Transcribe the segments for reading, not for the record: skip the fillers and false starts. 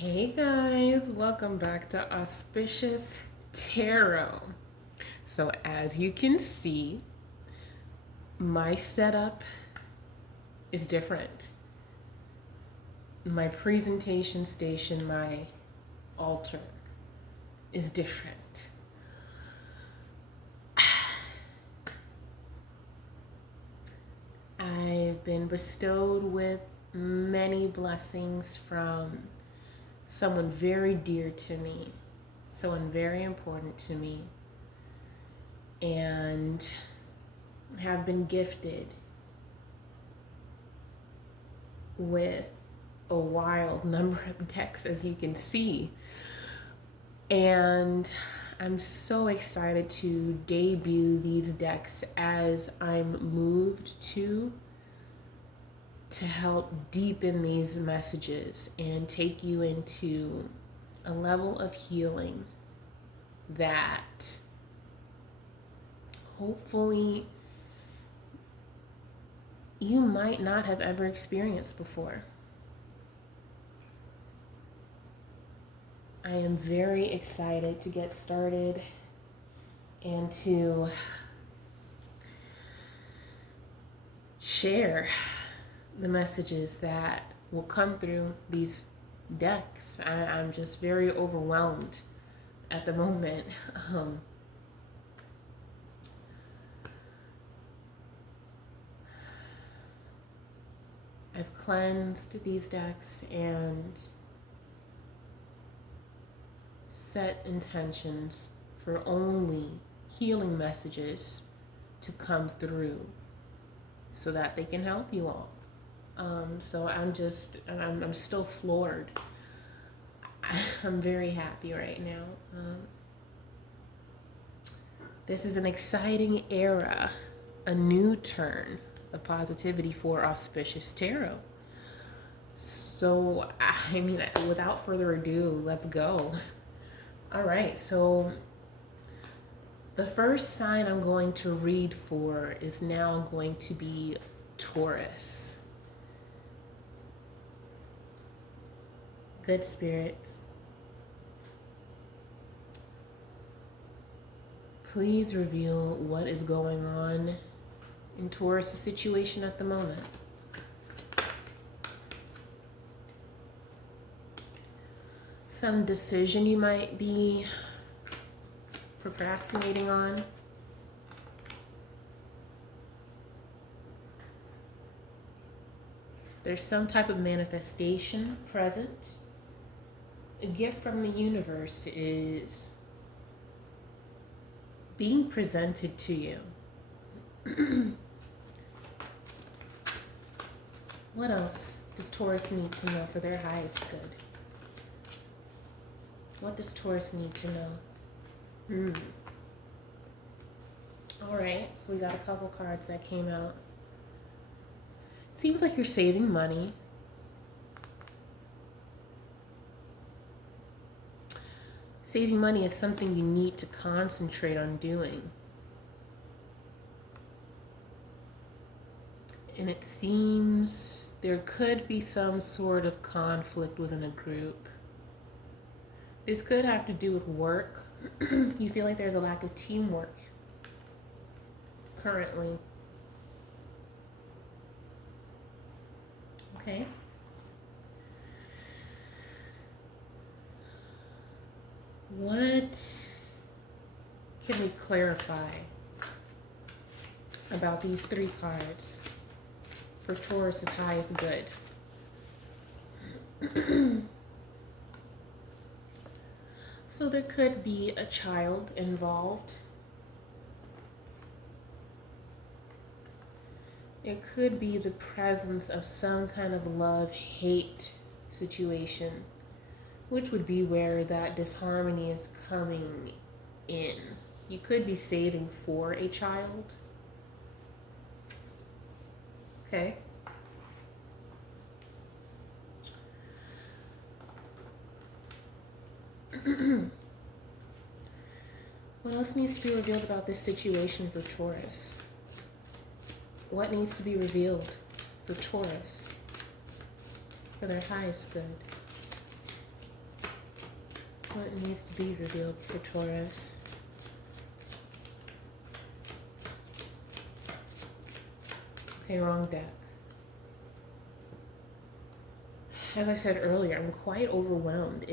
Hey guys, welcome back to Auspicious Tarot. So, as you can see, my setup is different. My presentation station, my altar is different. I've been bestowed with many blessings from someone very dear to me, someone very important to me, and have been gifted with a wild number of decks, as you can see. And I'm so excited to debut these decks as I'm moved to help deepen these messages and take you into a level of healing that hopefully you might not have ever experienced before. I am very excited to get started and to share the messages that will come through these decks. I'm just very overwhelmed at the moment. I've cleansed these decks and set intentions for only healing messages to come through so that they can help you all. So I'm still floored. I'm very happy right now. This is an exciting era, a new turn of positivity for Auspicious Tarot. So, without further ado, let's go. All right, so the first sign I'm going to read for is now going to be Taurus. Good spirits, please reveal what is going on in Taurus' situation at the moment. Some decision you might be procrastinating on. There's some type of manifestation present. A gift from the universe is being presented to you. What else does Taurus need to know for their highest good? What does Taurus need to know? All right, so we got a couple cards that came out. Seems like you're saving money. Saving money is something you need to concentrate on doing. And it seems there could be some sort of conflict within a group. This could have to do with work. You feel like there's a lack of teamwork currently. Okay. What can we clarify about these three cards for Taurus's highest good? So there could be a child involved. It could be the presence of some kind of love-hate situation, which would be where that disharmony is coming in. You could be saving for a child. Okay. What else needs to be revealed about this situation for Taurus? What needs to be revealed for Taurus for their highest good? What needs to be revealed for Taurus? Okay, wrong deck. As I said earlier, I'm quite overwhelmed.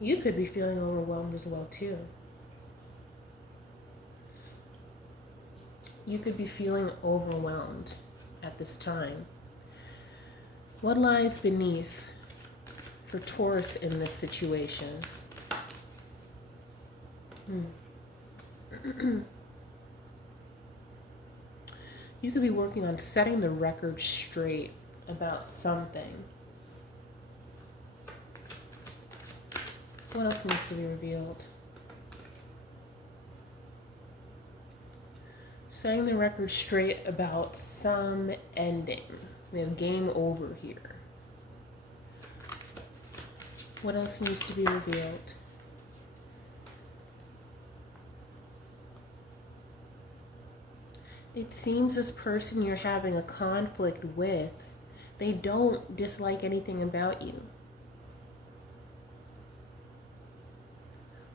You could be feeling overwhelmed as well, too. You could be feeling overwhelmed at this time. What lies beneath for Taurus in this situation? You could be working on setting the record straight about something. What else needs to be revealed? Setting the record straight about some ending. We have game over here. What else needs to be revealed? It seems this person you're having a conflict with, they don't dislike anything about you.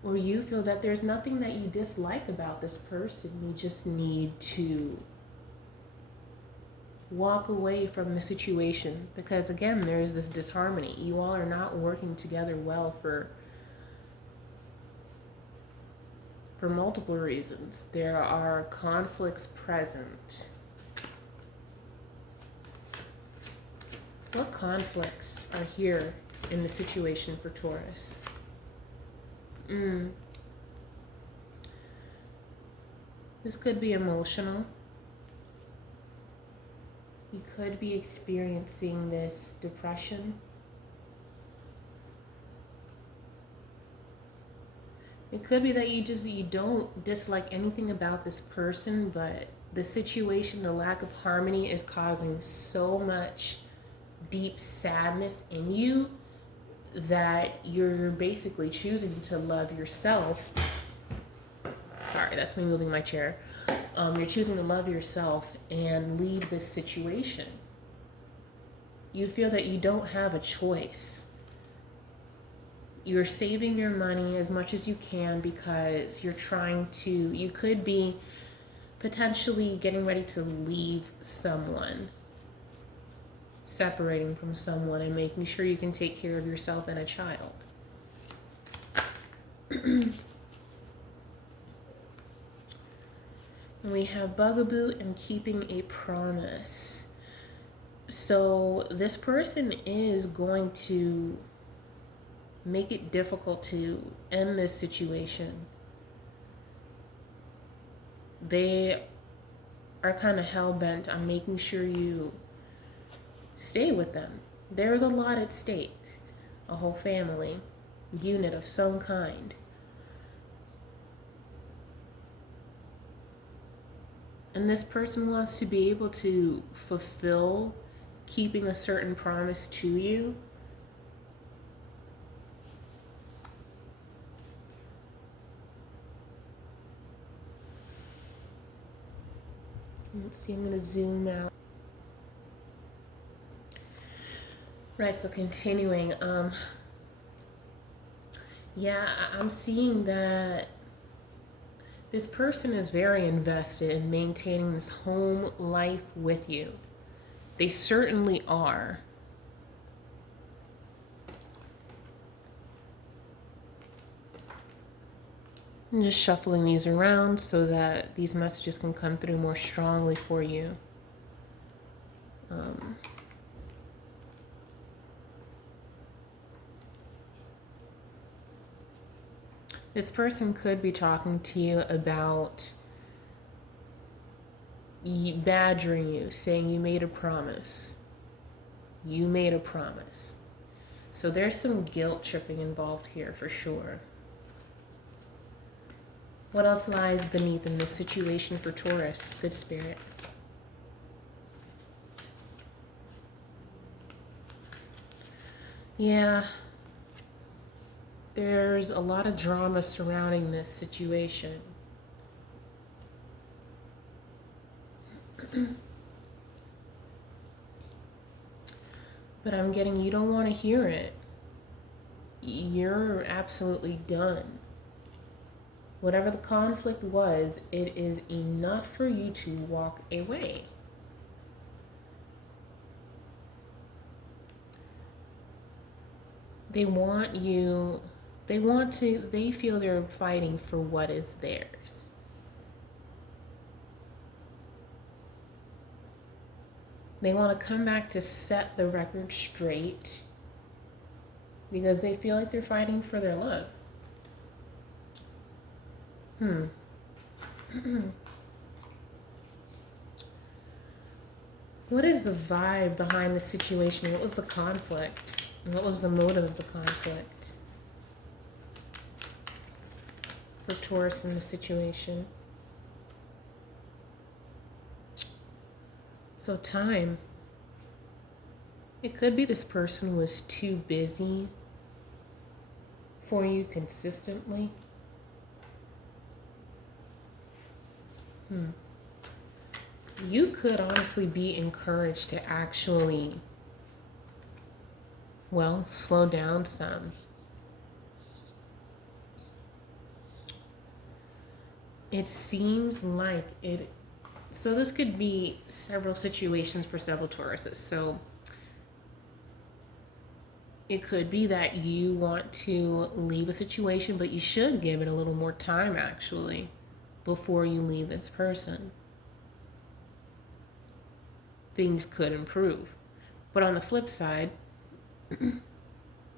Or you feel that there's nothing that you dislike about this person. You just need to walk away from the situation. Because again, there's this disharmony. You all are not working together well for multiple reasons. There are conflicts present. What conflicts are here in the situation for Taurus? This could be emotional. You could be experiencing this depression. It could be that you don't dislike anything about this person, but the situation, the lack of harmony is causing so much deep sadness in you that you're basically choosing to love yourself. Sorry, that's me moving my chair. You're choosing to love yourself and leave this situation. You feel that you don't have a choice. You're saving your money as much as you can because you're trying to, you could be potentially getting ready to leave someone, separating from someone and making sure you can take care of yourself and a child. And we have bugaboo and keeping a promise. So this person is going to make it difficult to end this situation. They are kind of hell-bent on making sure you stay with them. There's a lot at stake. A whole family unit of some kind. And this person wants to be able to fulfill keeping a certain promise to you. Let's see, I'm going to zoom out. Right, so continuing. Yeah, I'm seeing that this person is very invested in maintaining this home life with you. They certainly are. I'm just shuffling these around so that these messages can come through more strongly for you. This person could be talking to you about badgering you, saying you made a promise. You made a promise. So there's some guilt tripping involved here for sure. What else lies beneath in this situation for Taurus? Good Spirit. Yeah. There's a lot of drama surrounding this situation. But I'm getting you don't want to hear it. You're absolutely done. Whatever the conflict was, it is enough for you to walk away. They want you, they feel they're fighting for what is theirs. They want to come back to set the record straight because they feel like they're fighting for their love. What is the vibe behind the situation? What was the conflict? And what was the motive of the conflict for Taurus in the situation? So time. It could be this person was too busy for you consistently. You could honestly be encouraged to actually, well, slow down some. It seems like it. So this could be several situations for several Tauruses. So it could be that you want to leave a situation, but you should give it a little more time actually before you leave this person. Things could improve. But on the flip side,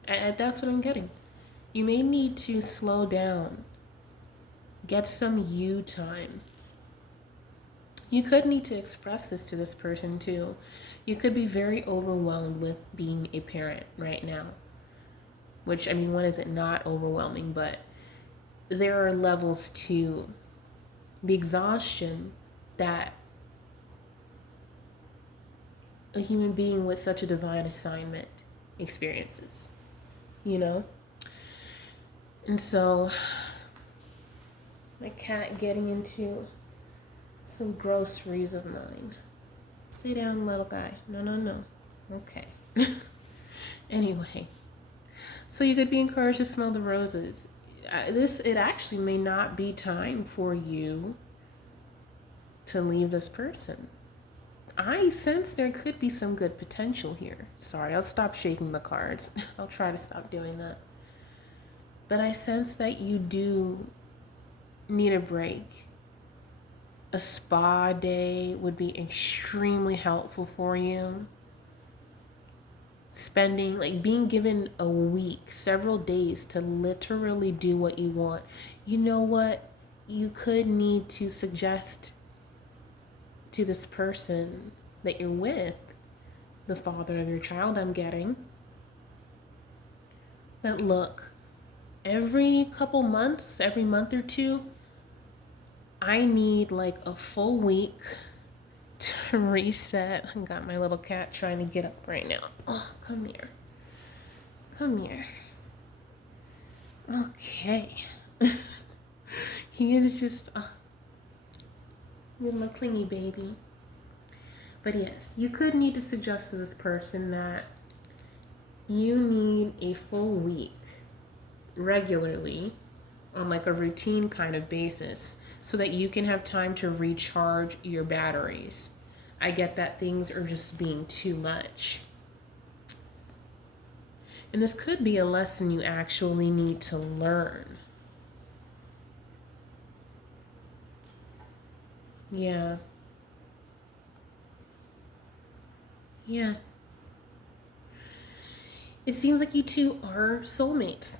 that's what I'm getting. You may need to slow down. Get some you time. You could need to express this to this person too. You could be very overwhelmed with being a parent right now. Which, I mean, when is it not overwhelming? But there are levels to the exhaustion that a human being with such a divine assignment experiences, you know? And so, my cat getting into some groceries of mine. Sit down, little guy. No. Okay. Anyway, so you could be encouraged to smell the roses. It actually may not be time for you to leave this person. I sense there could be some good potential here. Sorry, I'll stop shaking the cards. I'll try to stop doing that. But I sense that you do need a break. A spa day would be extremely helpful for you. Being given a week, several days to literally do what you want. You know what? You could need to suggest to this person that you're with, the father of your child, I'm getting, that look, every couple months, every month or two, I need like a full week to reset. I got my little cat trying to get up right now. Oh, come here. Okay. He is just, he's my clingy baby. But yes, you could need to suggest to this person that you need a full week regularly on like a routine kind of basis so that you can have time to recharge your batteries. I get that things are just being too much. And this could be a lesson you actually need to learn. Yeah. It seems like you two are soulmates.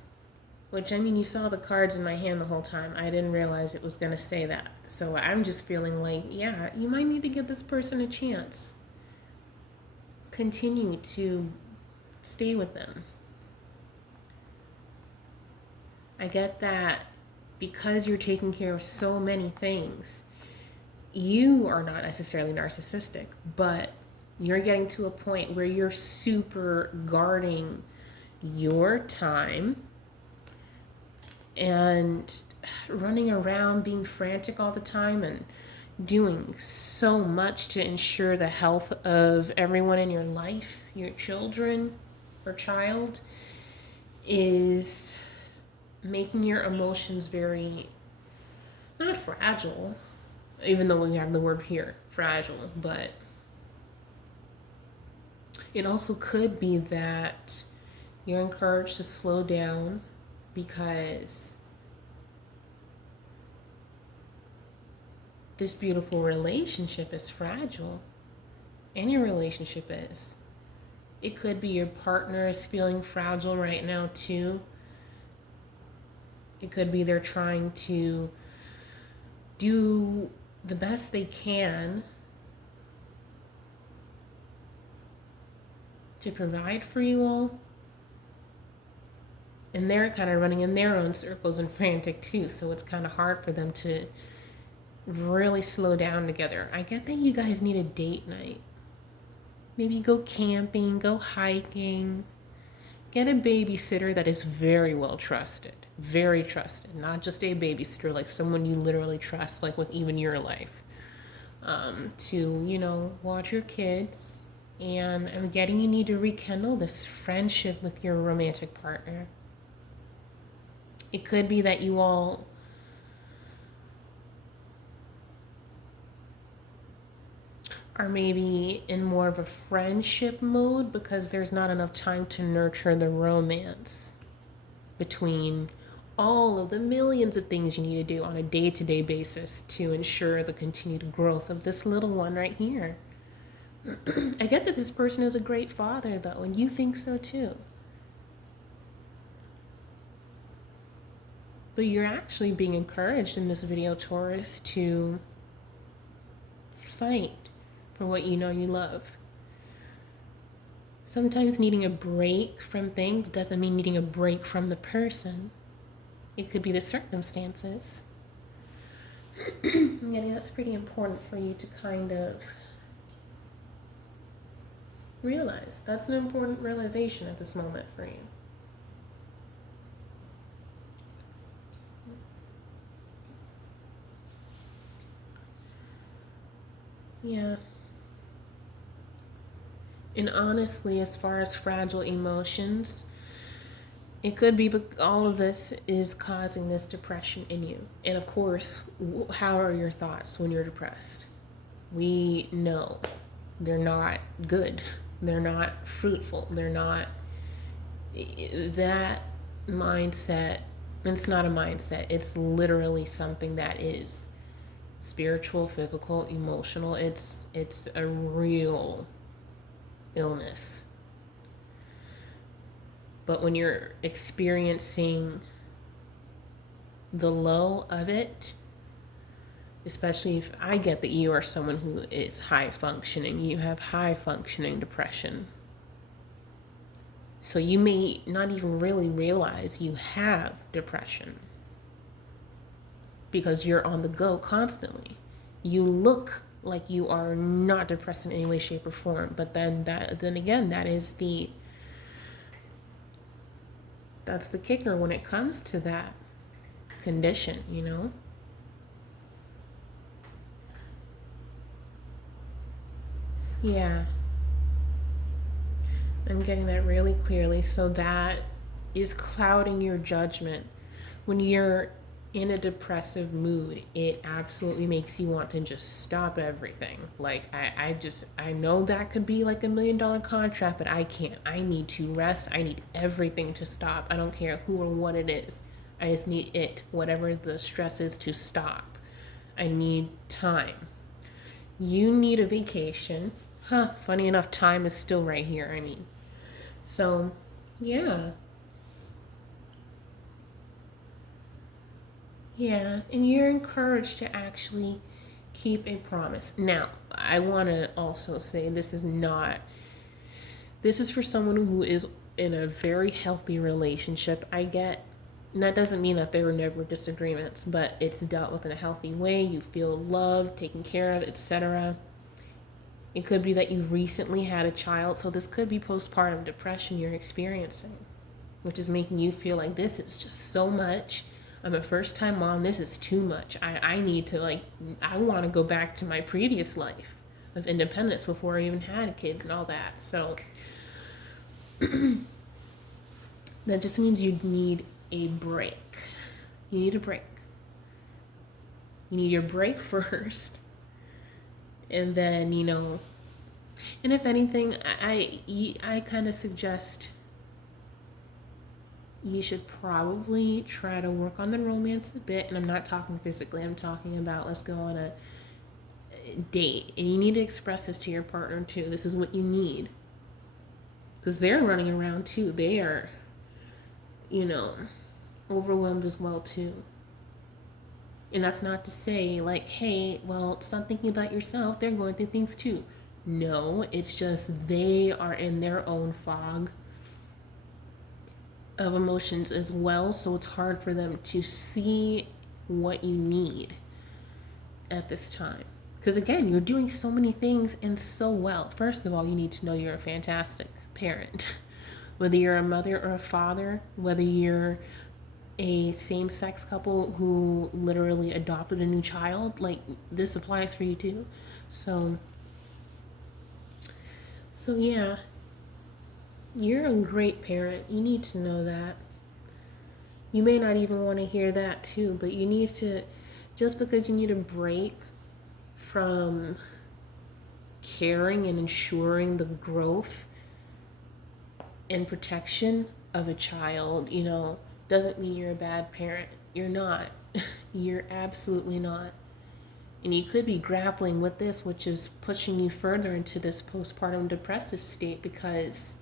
Which, I mean, you saw the cards in my hand the whole time. I didn't realize it was going to say that. So I'm just feeling like, yeah, you might need to give this person a chance. Continue to stay with them. I get that because you're taking care of so many things, you are not necessarily narcissistic, but you're getting to a point where you're super guarding your time and running around being frantic all the time and doing so much to ensure the health of everyone in your life, your children or child, is making your emotions very, not fragile, even though we have the word here, fragile, but it also could be that you're encouraged to slow down because this beautiful relationship is fragile. Any relationship is. It could be your partner is feeling fragile right now too. It could be they're trying to do the best they can to provide for you all. And they're kind of running in their own circles and frantic too. So it's kind of hard for them to really slow down together. I get that you guys need a date night. Maybe go camping, go hiking. Get a babysitter that is very well trusted. Very trusted. Not just a babysitter, like someone you literally trust, like with even your life. To watch your kids. And I'm getting you need to rekindle this friendship with your romantic partner. It could be that you all are maybe in more of a friendship mode because there's not enough time to nurture the romance between all of the millions of things you need to do on a day-to-day basis to ensure the continued growth of this little one right here. I get that this person is a great father though, and you think so too. But you're actually being encouraged in this video, Taurus, to fight for what you know you love. Sometimes needing a break from things doesn't mean needing a break from the person. It could be the circumstances. I'm getting that's pretty important for you to kind of realize. That's an important realization at this moment for you. Yeah. And honestly, as far as fragile emotions, it could be all of this is causing this depression in you. And of course, how are your thoughts when you're depressed? We know they're not good. They're not fruitful. They're not that mindset. It's not a mindset. It's literally something that is spiritual, physical, emotional. It's a real illness. But when you're experiencing the low of it, especially if I get that you are someone who is high functioning, you have high functioning depression. So you may not even really realize you have depression because you're on the go constantly. You look like you are not depressed in any way, shape, or form, but then again, that's the kicker when it comes to that condition, you know? Yeah. I'm getting that really clearly. So that is clouding your judgment. When you're in a depressive mood, it absolutely makes you want to just stop everything. Like I know that could be like $1 million contract, but I can't. I need to rest. I need everything to stop. I don't care who or what it is. I just need it, whatever the stress is, to stop. I need time. You need a vacation. Funny enough, time is still right here. I mean, so yeah. Yeah, and you're encouraged to actually keep a promise. Now, I want to also say this is for someone who is in a very healthy relationship. I get, and that doesn't mean that there were never disagreements, but it's dealt with in a healthy way. You feel loved, taken care of, etc. It could be that you recently had a child, so this could be postpartum depression you're experiencing, which is making you feel like this is just so much. I'm a first time mom. This is too much. I need to, like, I want to go back to my previous life of independence before I even had kids and all that. So that just means you need a break. You need a break. You need your break first. And then, and if anything, I kind of suggest you should probably try to work on the romance a bit. And I'm not talking physically, I'm talking about let's go on a date. And you need to express this to your partner too. This is what you need. Because they're running around too. They are, overwhelmed as well too. And that's not to say like, hey, well, stop thinking about yourself. They're going through things too. No, it's just they are in their own fog of emotions as well. So it's hard for them to see what you need at this time. Because again, you're doing so many things and so well. First of all, you need to know you're a fantastic parent. Whether you're a mother or a father, whether you're a same-sex couple who literally adopted a new child, like this applies for you too. So yeah, you're a great parent. You need to know that. You may not even want to hear that too, but you need to, just because you need a break from caring and ensuring the growth and protection of a child, doesn't mean you're a bad parent. You're not. You're absolutely not. And you could be grappling with this, which is pushing you further into this postpartum depressive state because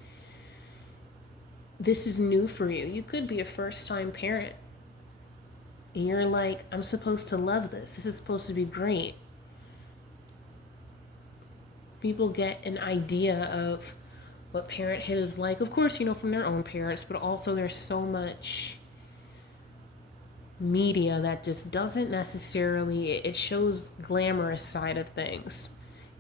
this is new for you. You could be a first-time parent. And you're like, I'm supposed to love this. This is supposed to be great. People get an idea of what parenthood is like, of course, from their own parents, but also there's so much media that just doesn't necessarily, it shows glamorous side of things.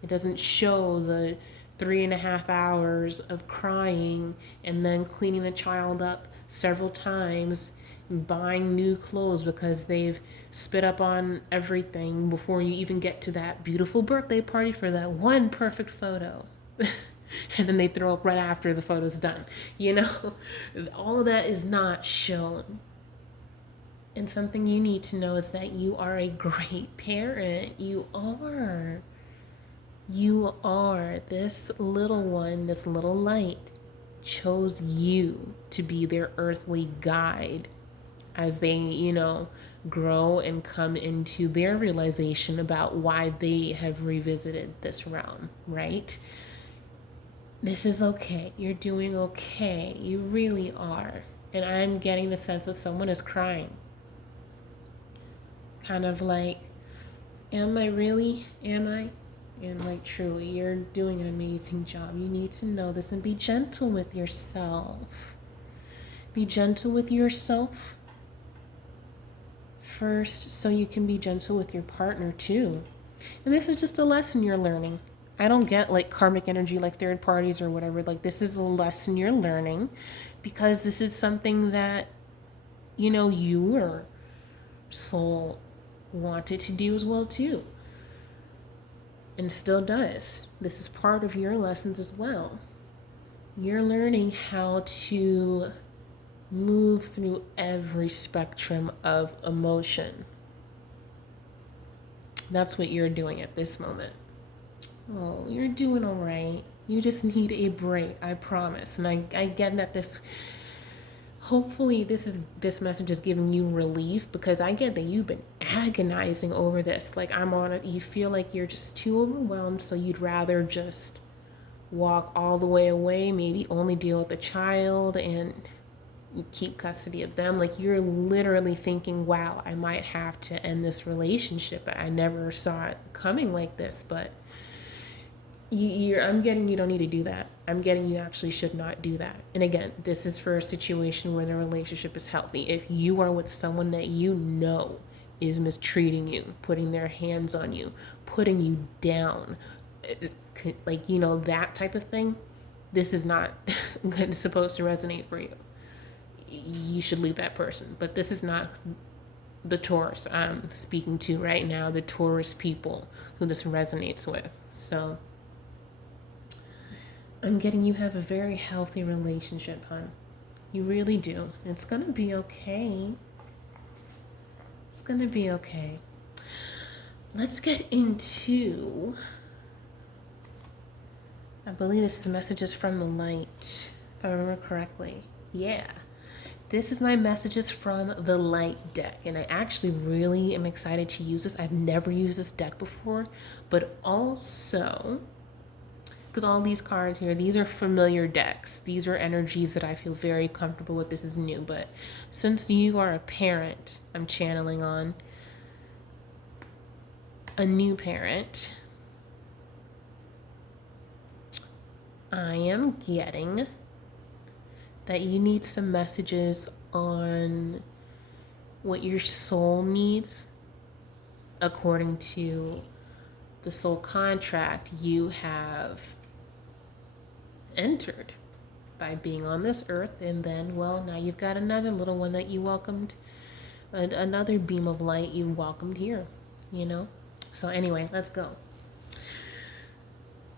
It doesn't show the 3.5 hours of crying and then cleaning the child up several times, buying new clothes because they've spit up on everything before you even get to that beautiful birthday party for that one perfect photo. And then they throw up right after the photo's done. All of that is not shown. And something you need to know is that you are a great parent. You are. You are. This little one, this little light, chose you to be their earthly guide as they, grow and come into their realization about why they have revisited this realm, right? This is okay. You're doing okay. You really are. And I'm getting the sense that someone is crying. Kind of like, am I really? Am I? And like, truly, you're doing an amazing job. You need to know this and be gentle with yourself. Be gentle with yourself first so you can be gentle with your partner too. And this is just a lesson you're learning. I don't get like karmic energy like third parties or whatever. Like this is a lesson you're learning because this is something that, your soul wanted to do as well too. And still does. This is part of your lessons as well. You're learning how to move through every spectrum of emotion. That's what you're doing at this moment. Oh, you're doing all right. You just need a break, I promise. And I get that hopefully this message is giving you relief because I get that you've been agonizing over this. Like I'm on it. You feel like you're just too overwhelmed. So you'd rather just walk all the way away, maybe only deal with the child and keep custody of them. Like you're literally thinking, wow, I might have to end this relationship. I never saw it coming like this, but I'm getting you don't need to do that. I'm getting you actually should not do that. And again, this is for a situation where the relationship is healthy. If you are with someone that is mistreating you, putting their hands on you, putting you down, like, that type of thing, this is not supposed to resonate for you. You should leave that person. But this is not the Taurus I'm speaking to right now, the Taurus people who this resonates with. So I'm getting you have a very healthy relationship, hon. You really do. It's gonna be okay. It's gonna be okay. Let's get into, I believe this is messages from the light, if I remember correctly. Yeah. This is my messages from the light deck, and I actually really am excited to use this. I've never used this deck before, but also, because all these cards here, these are familiar decks. These are energies that I feel very comfortable with. This is new, but since you are a parent, I'm channeling on a new parent. I am getting that you need some messages on what your soul needs according to the soul contract you have entered by being on this earth. And then, well, now you've got another little one that you welcomed, another beam of light you welcomed here, you know? So anyway, let's go.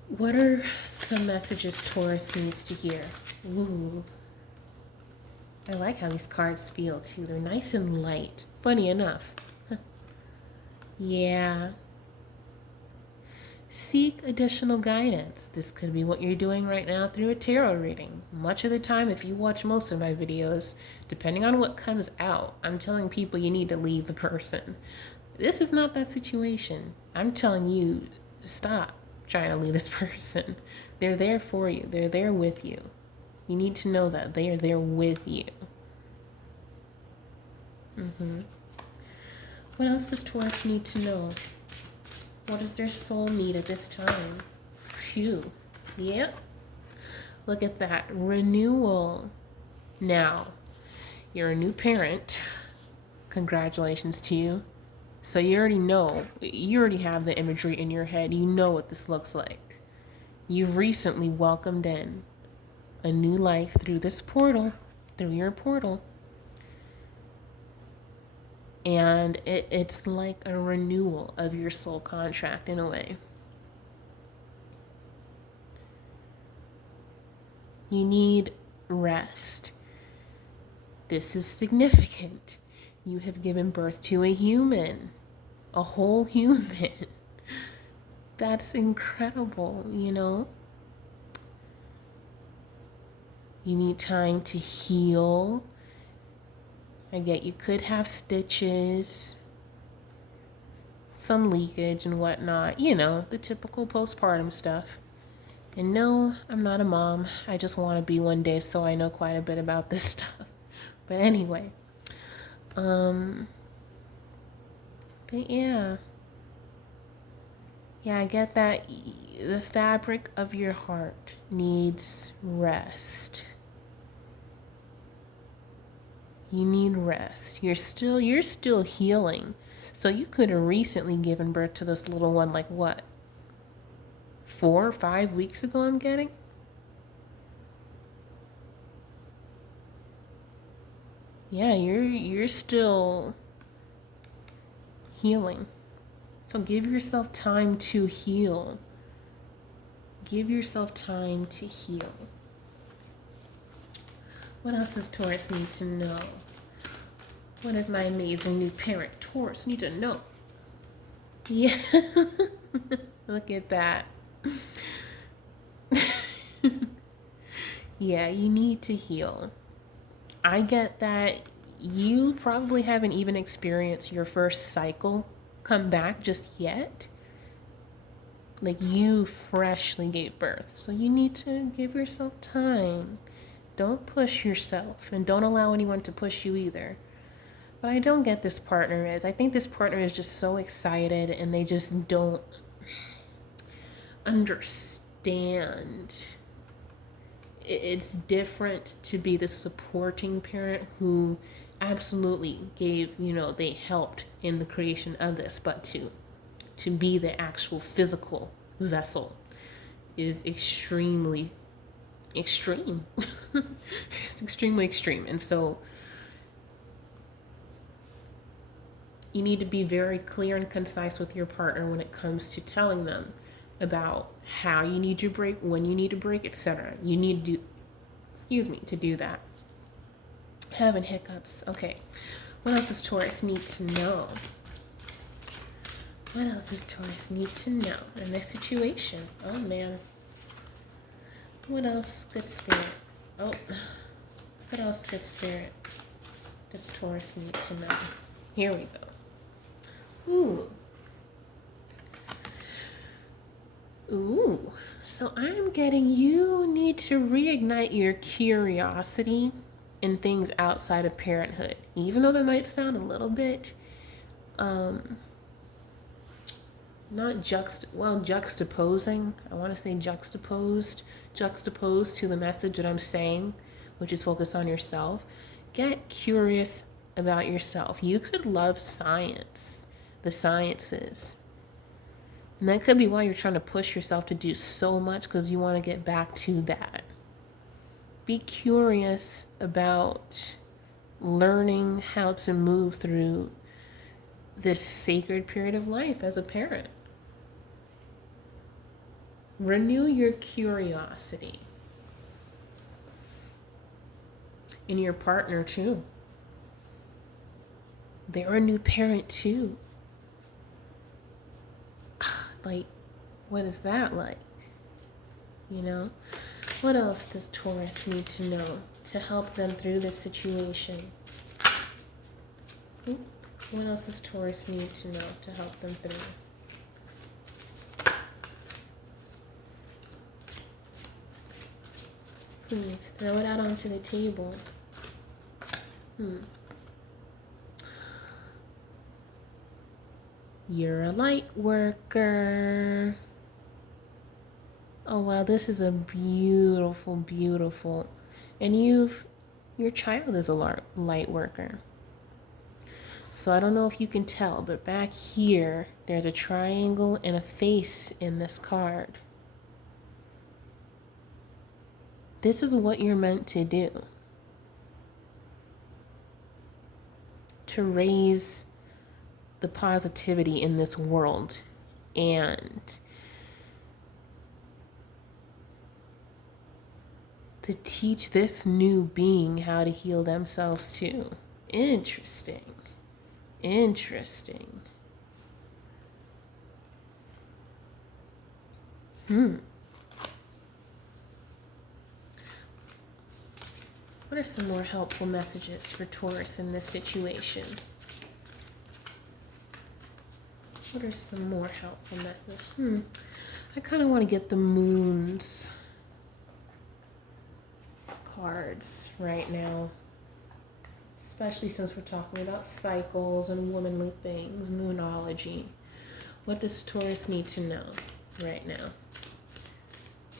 What are some messages Taurus needs to hear? Ooh. I like how these cards feel too. They're nice and light. Funny enough. Yeah. Seek additional guidance. This could be what you're doing right now through a tarot reading. Much of the time, if you watch most of my videos, depending on what comes out, I'm telling people you need to leave the person. This is not that situation. I'm telling you, stop trying to leave this person. They're there for you. They're there with you. You need to know that they are there with you. What else does Taurus need to know? What does their soul need at this time? Phew. Yep. Look at that. Renewal. Now, you're a new parent. Congratulations to you. So you already know. You already have the imagery in your head. You know what this looks like. You've recently welcomed in a new life through this portal, through your portal. And it's like a renewal of your soul contract in a way. You need rest. This is significant. You have given birth to a human, a whole human. That's incredible, you know? You need time to heal. I get you could have stitches, some leakage and whatnot, you know, the typical postpartum stuff. And no, I'm not a mom. I just want to be one day, so I know quite a bit about this stuff. But anyway, but yeah. Yeah, I get that the fabric of your heart needs rest. You need rest. You're still healing. So you could have recently given birth to this little one, like what? 4 or 5 weeks ago, I'm getting? Yeah, you're still healing. So give yourself time to heal. Give yourself time to heal. What else does Taurus need to know? What does my amazing new parent Taurus need to know? Yeah. Look at that. Yeah, you need to heal. I get that you probably haven't even experienced your first cycle come back just yet. Like you freshly gave birth. So you need to give yourself time. Don't push yourself and don't allow anyone to push you either. But I don't get this partner is. I think this partner is just so excited and they just don't understand. It's different to be the supporting parent who absolutely gave, they helped in the creation of this, but to be the actual physical vessel is extremely extreme. It's extremely extreme. And so You need to be very clear and concise with your partner when it comes to telling them about how you need your break, when you need a break, etc. You need to do, to do that. Having hiccups. Okay. What else does Taurus need to know? What else does Taurus need to know in this situation? Oh man. What else, good spirit? Oh, what else, good spirit, does Taurus need to know? Here we go. Ooh. So I'm getting you need to reignite your curiosity in things outside of parenthood. Even though that might sound a little bit not juxtaposing. I want to say juxtaposed to the message that I'm saying, which is focused on yourself. Get curious about yourself. You could love science, the sciences. And that could be why you're trying to push yourself to do so much, because you want to get back to that. Be curious about learning how to move through this sacred period of life as a parent. Renew your curiosity. In your partner too. They're a new parent too. Like, what is that like? You know? What else does Taurus need to know to help them through this situation? What else does Taurus need to know to help them through? Please throw it out onto the table. You're a light worker. Oh wow, this is a beautiful, beautiful. And your child is a light worker. So I don't know if you can tell, but back here, there's a triangle and a face in this card. This is what you're meant to do. To raise the positivity in this world and to teach this new being how to heal themselves too. Interesting. What are some more helpful messages for Taurus in this situation? What are some more helpful messages? I kind of want to get the moon's cards right now. Especially since we're talking about cycles and womanly things, moonology. What does Taurus need to know right now?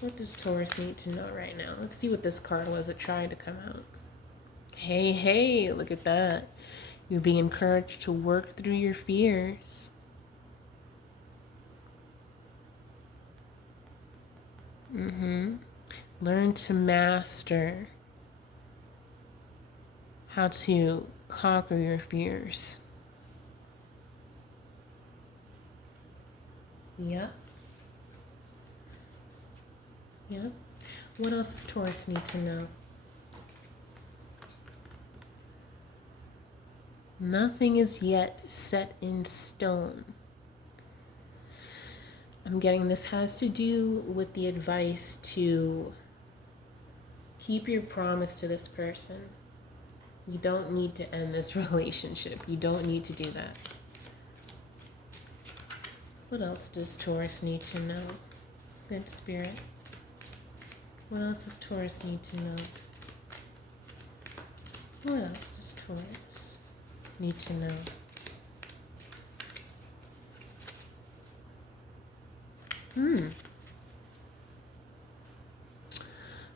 What does Taurus need to know right now? Let's see what this card was that tried to come out. Hey, look at that. You're being encouraged to work through your fears. Learn to master how to conquer your fears. Yep. What else does Taurus need to know? Nothing is yet set in stone. I'm getting this has to do with the advice to keep your promise to this person. You don't need to end this relationship. You don't need to do that. What else does Taurus need to know? Good spirit. What else does Taurus need to know? What else does Taurus need to know?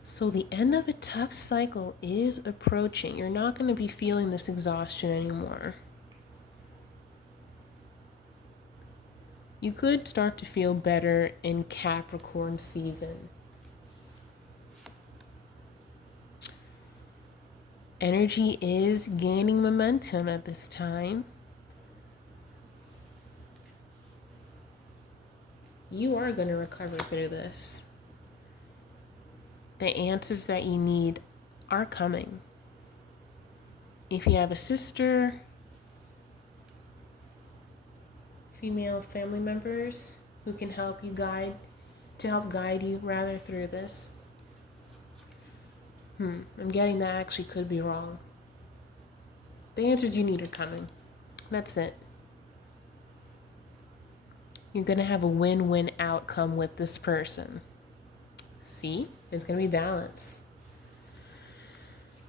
So the end of a tough cycle is approaching. You're not going to be feeling this exhaustion anymore. You could start to feel better in Capricorn season. Energy is gaining momentum at this time. You are going to recover through this. The answers that you need are coming. If you have a sister, female family members who can help guide you rather through this. I'm getting that actually could be wrong. The answers you need are coming. That's it. You're going to have a win-win outcome with this person. See? There's going to be balance.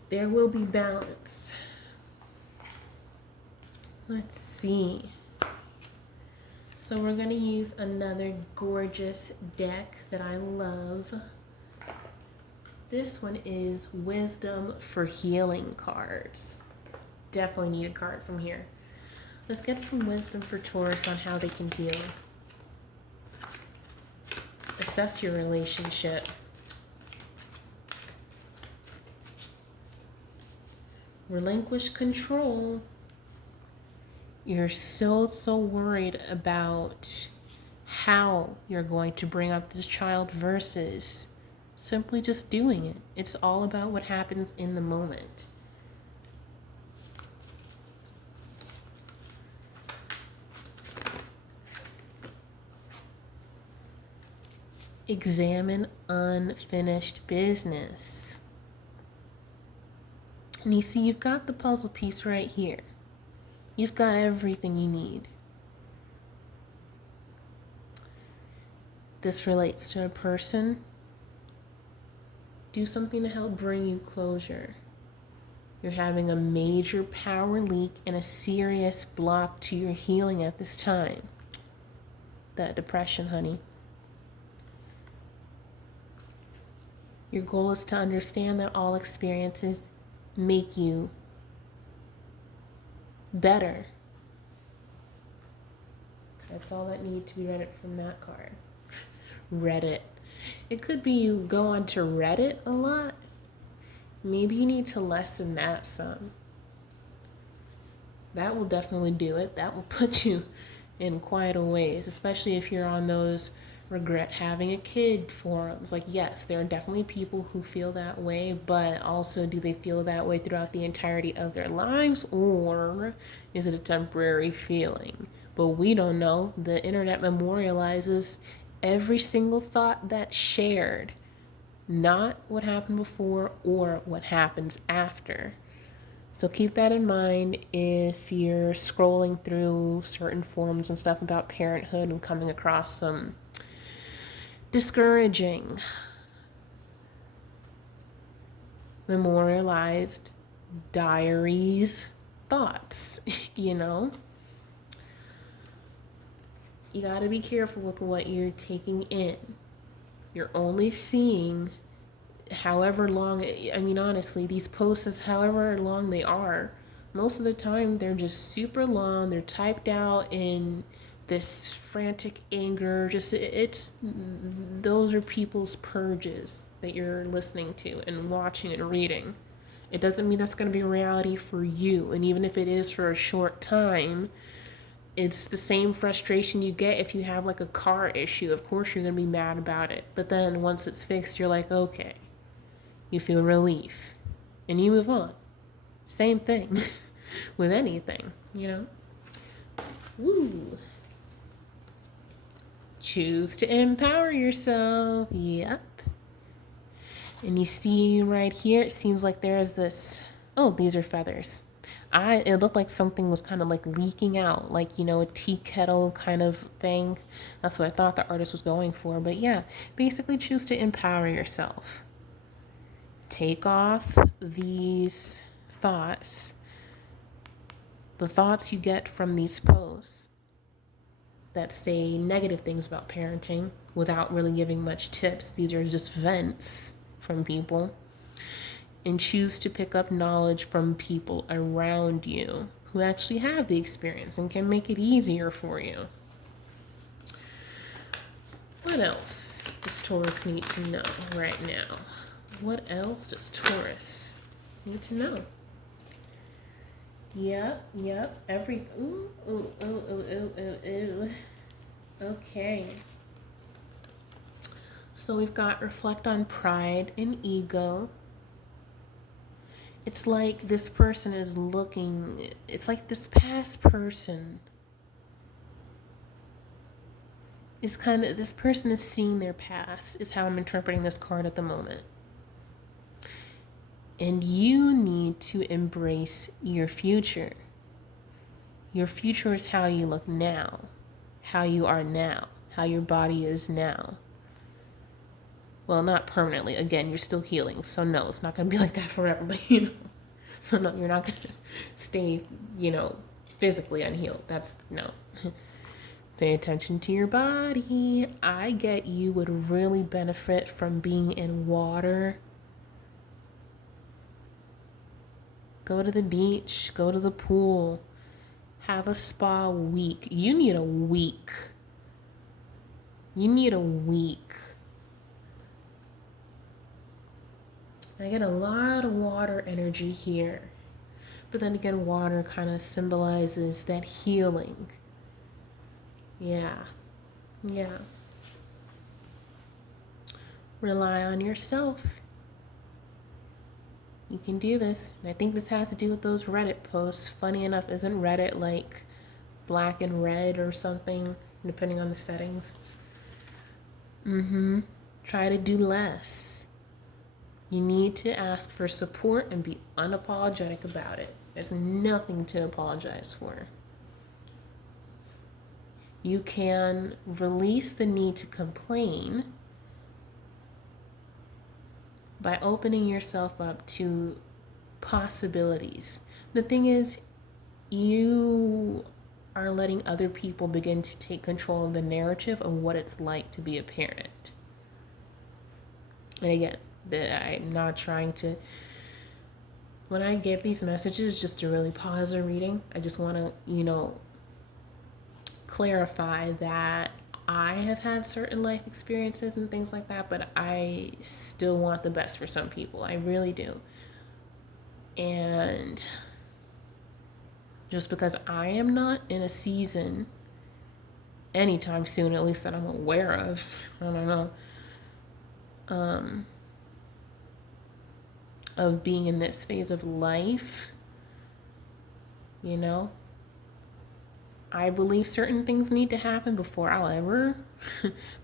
There will be balance. Let's see. So we're going to use another gorgeous deck that I love. This one is Wisdom for Healing cards. Definitely need a card from here. Let's get some wisdom for Taurus on how they can heal. Assess your relationship. Relinquish control. You're so worried about how you're going to bring up this child versus simply just doing it. It's all about what happens in the moment. Examine unfinished business. And you see, you've got the puzzle piece right here. You've got everything you need. This relates to a person. Do something to help bring you closure. You're having a major power leak and a serious block to your healing at this time. That depression, honey. Your goal is to understand that all experiences make you better. That's all that needs to be read from that card. Reddit. It could be you go onto Reddit a lot. Maybe you need to lessen that some. That will definitely do it. That will put you in quite a ways, especially if you're on those regret having a kid forums. Like, yes, there are definitely people who feel that way, but also, do they feel that way throughout the entirety of their lives, or is it a temporary feeling? But we don't know. The internet memorializes every single thought that's shared, not what happened before or what happens after. So keep that in mind if you're scrolling through certain forums and stuff about parenthood and coming across some discouraging, memorialized diaries, thoughts, you gotta be careful with what you're taking in. You're only seeing however long, honestly, these posts, however long they are, most of the time they're just super long. They're typed out in this frantic anger. Those are people's purges that you're listening to and watching and reading. It doesn't mean that's going to be reality for you. And even if it is for a short time, it's the same frustration you get if you have like a car issue. Of course you're going to be mad about it. But then once it's fixed, you're like, okay. You feel relief. And you move on. Same thing with anything, Woo. Choose to empower yourself. Yep. And you see right here, it seems like there's this, these are feathers. It looked like something was kind of like leaking out, like, a tea kettle kind of thing. That's what I thought the artist was going for. But yeah, basically choose to empower yourself. Take off these thoughts, the thoughts you get from these posts that say negative things about parenting without really giving much tips. These are just vents from people. And choose to pick up knowledge from people around you who actually have the experience and can make it easier for you. What else does Taurus need to know right now? What else does Taurus need to know? Yep, everything. Ooh. Okay. So we've got reflect on pride and ego. It's like this person is looking, it's like this past person is this person is seeing their past, is how I'm interpreting this card at the moment. And you need to embrace your future. Your future is how you look now, how you are now, how your body is now. Well, not permanently. Again, you're still healing. So no, it's not going to be like that forever, but So no, you're not going to stay, physically unhealed. That's no. Pay attention to your body. I get you would really benefit from being in water. Go to the beach, go to the pool, have a spa week. You need a week. You need a week. I get a lot of water energy here. But then again, water kind of symbolizes that healing. Yeah. Rely on yourself. You can do this. And I think this has to do with those Reddit posts. Funny enough, isn't Reddit like black and red or something, depending on the settings? Try to do less. You need to ask for support and be unapologetic about it. There's nothing to apologize for. You can release the need to complain by opening yourself up to possibilities. The thing is, you are letting other people begin to take control of the narrative of what it's like to be a parent. And again, I'm not trying to, when I get these messages, just to really pause the reading, I just want to, clarify that I have had certain life experiences and things like that, but I still want the best for some people. I really do. And just because I am not in a season anytime soon, at least that I'm aware of, I don't know, of being in this phase of life, I believe certain things need to happen before I'll ever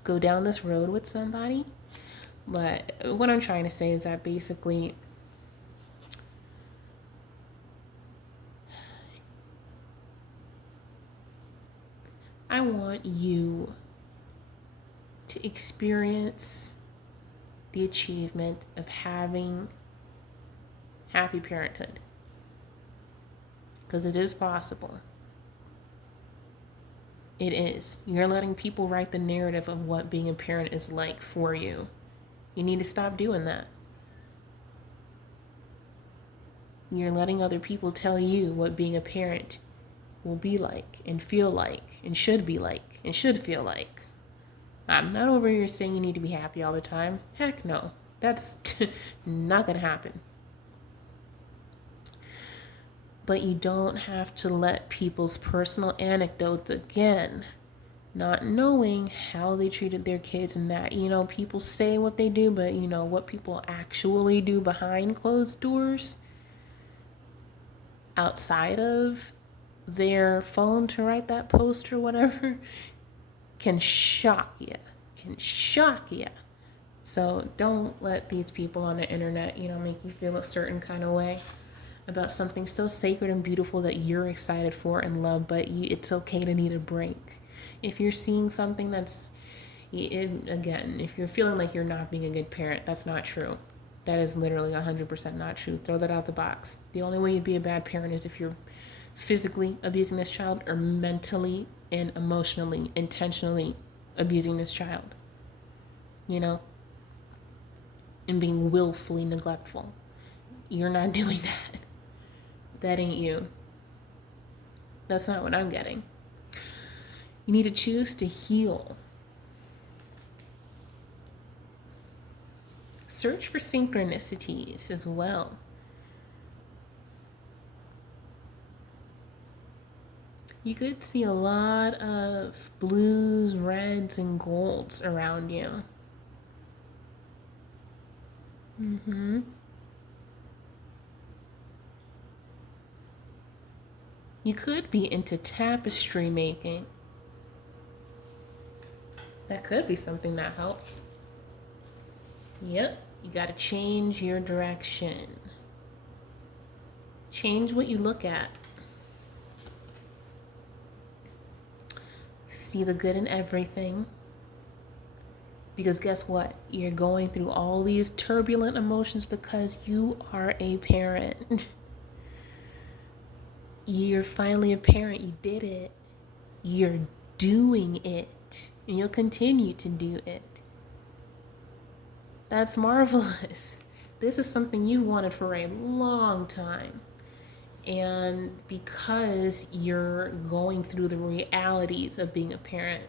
go down this road with somebody. But what I'm trying to say is that basically I want you to experience the achievement of having happy parenthood, because it is possible. It is. You're letting people write the narrative of what being a parent is like for you. You need to stop doing that. You're letting other people tell you what being a parent will be like and feel like and should be like and should feel like. I'm not over here saying you need to be happy all the time. Heck no. That's not going to happen. But you don't have to let people's personal anecdotes, again, not knowing how they treated their kids and that, people say what they do, but what people actually do behind closed doors outside of their phone to write that post or whatever can shock you. So don't let these people on the internet, make you feel a certain kind of way about something so sacred and beautiful that you're excited for and love, but it's okay to need a break. If you're seeing something again, if you're feeling like you're not being a good parent, that's not true. That is literally 100% not true. Throw that out the box. The only way you'd be a bad parent is if you're physically abusing this child or mentally and emotionally, intentionally abusing this child, and being willfully neglectful. You're not doing that. That ain't you. That's not what I'm getting. You need to choose to heal. Search for synchronicities as well. You could see a lot of blues, reds, and golds around you. Mm-hmm. You could be into tapestry making. That could be something that helps. Yep, you got to change your direction. Change what you look at. See the good in everything. Because guess what? You're going through all these turbulent emotions because you are a parent. You're finally a parent. You did it. You're doing it. And you'll continue to do it. That's marvelous. This is something you wanted for a long time. And because you're going through the realities of being a parent,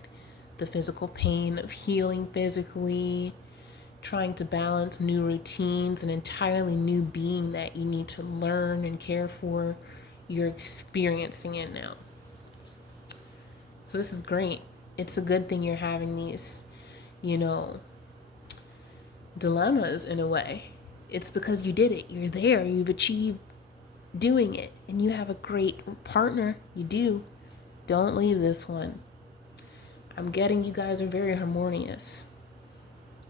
the physical pain of healing physically, trying to balance new routines, an entirely new being that you need to learn and care for, you're experiencing it now. So this is great. It's a good thing you're having these, dilemmas in a way. It's because you did it. You're there. You've achieved doing it. And you have a great partner. You do. Don't leave this one. I'm getting you guys are very harmonious.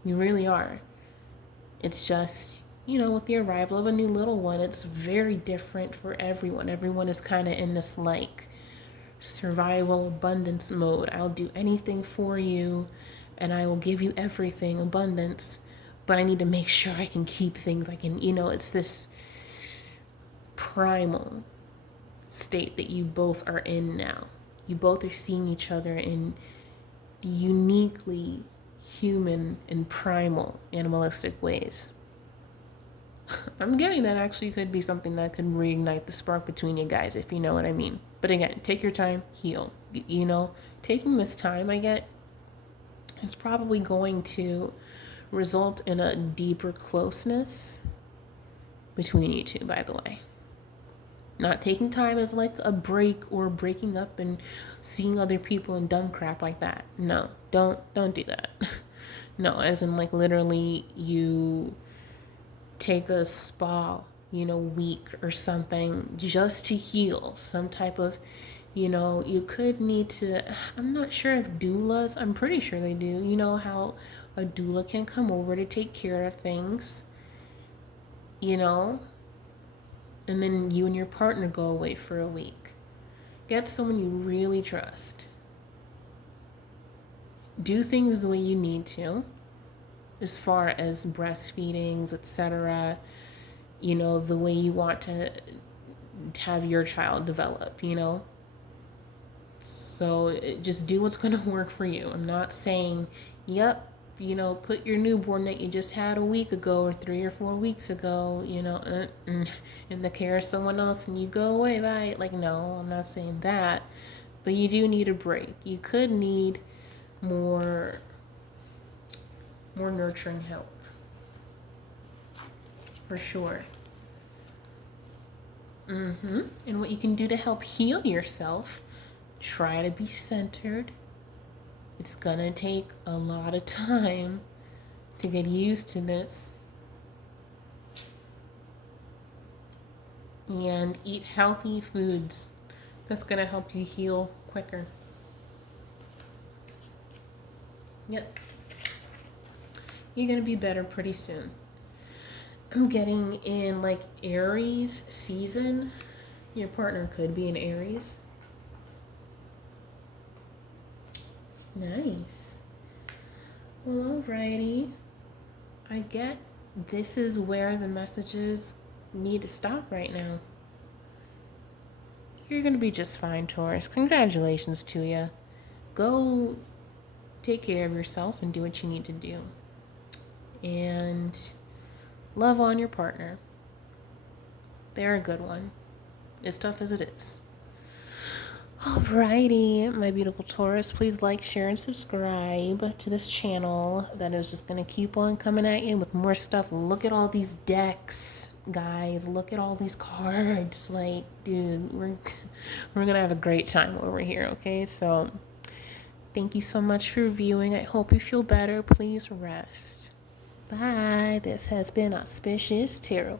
You really are. It's just, with the arrival of a new little one, it's very different for everyone. Everyone is kind of in this survival abundance mode. I'll do anything for you and I will give you everything, abundance, but I need to make sure I can keep things. I can, it's this primal state that you both are in now. You both are seeing each other in uniquely human and primal animalistic ways. I'm getting that actually could be something that could reignite the spark between you guys, if you know what I mean. But again, take your time, heal. Taking this time, I get, is probably going to result in a deeper closeness between you two, by the way. Not taking time as like a break or breaking up and seeing other people and dumb crap like that. No, don't do that. No, as in like literally you take a spa, week or something just to heal some type of, you could need to, I'm not sure if doulas, I'm pretty sure they do. You know how a doula can come over to take care of things, and then you and your partner go away for a week. Get someone you really trust. Do things the way you need to, as far as breastfeedings, etc. The way you want to have your child develop, So just do what's going to work for you. I'm not saying, yep, put your newborn that you just had a week ago or 3 or 4 weeks ago, in the care of someone else and you go away, bye. Like, no, I'm not saying that. But you do need a break. You could need more nurturing help. For sure. And what you can do to help heal yourself, try to be centered. It's gonna take a lot of time to get used to this. And eat healthy foods. That's gonna help you heal quicker. Yep. You're gonna be better pretty soon. I'm getting in like Aries season. Your partner could be in Aries. Nice. Well, alrighty. I get this is where the messages need to stop right now. You're going to be just fine, Taurus. Congratulations to you. Go take care of yourself and do what you need to do. And love on your partner. They're a good one. As tough as it is. Alrighty, my beautiful Taurus, please like, share, and subscribe to this channel that is just going to keep on coming at you with more stuff. Look at all these decks, guys. Look at all these cards. Like, dude, we're going to have a great time over here, okay? So, thank you so much for viewing. I hope you feel better. Please rest. Bye. This has been Auspicious Tarot.